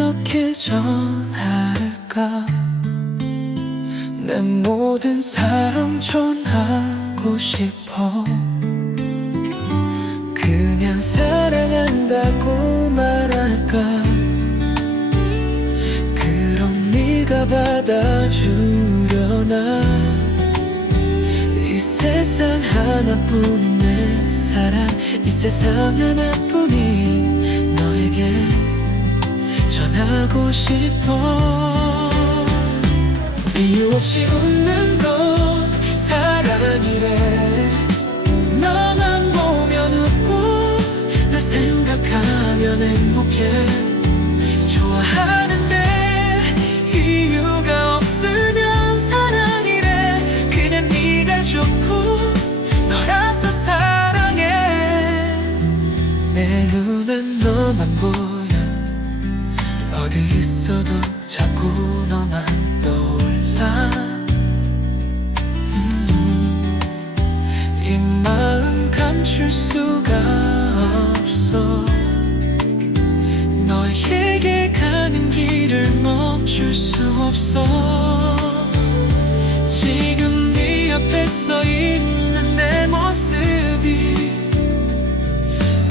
어떻게 전할까? 내 모든 사랑 전하고 싶어. 그냥 사랑한다고 말할까? 그럼 네가 받아주려나? 이 세상 하나뿐인 내 사랑 이 세상 하나뿐인 너에게 전하고 싶어. 이유 없이 웃는 건 사랑이래. 너만 보면 웃고 날 생각하면 행복해. 좋아하는데 이유가 없으면 사랑이래. 그냥 네가 좋고 너라서 사랑해. 내 눈엔 너만 보여 어디 있어도 자꾸 너만 떠올라. 음, 이 마음 감출 수가 없어. 너에게 가는 길을 멈출 수 없어. 지금 네 앞에 서 있는 내 모습이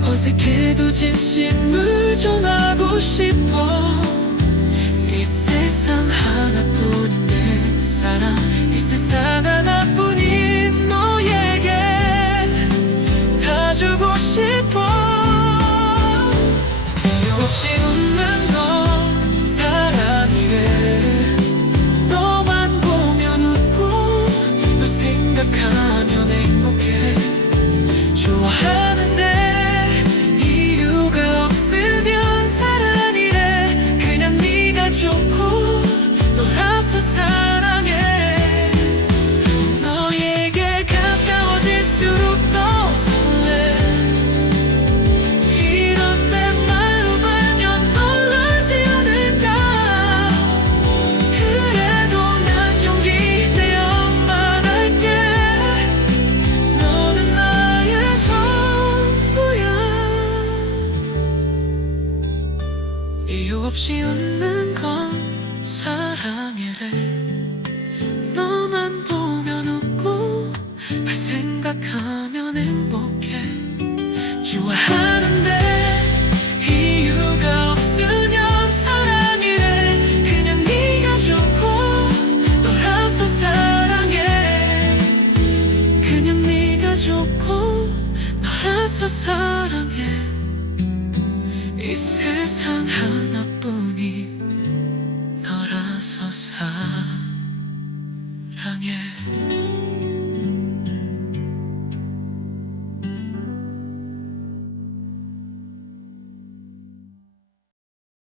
어색해도 진심을 전하고 싶어. 이 세상 이유 없이 웃는 건 사랑이래. 너만 보면 웃고 날 생각하면 행복해. 좋아하는데 이유가 없으면 사랑이래. 그냥 네가 좋고 너라서 사랑해. 그냥 네가 좋고 너라서 사랑해 이 세상 하나뿐인 너라서 사랑해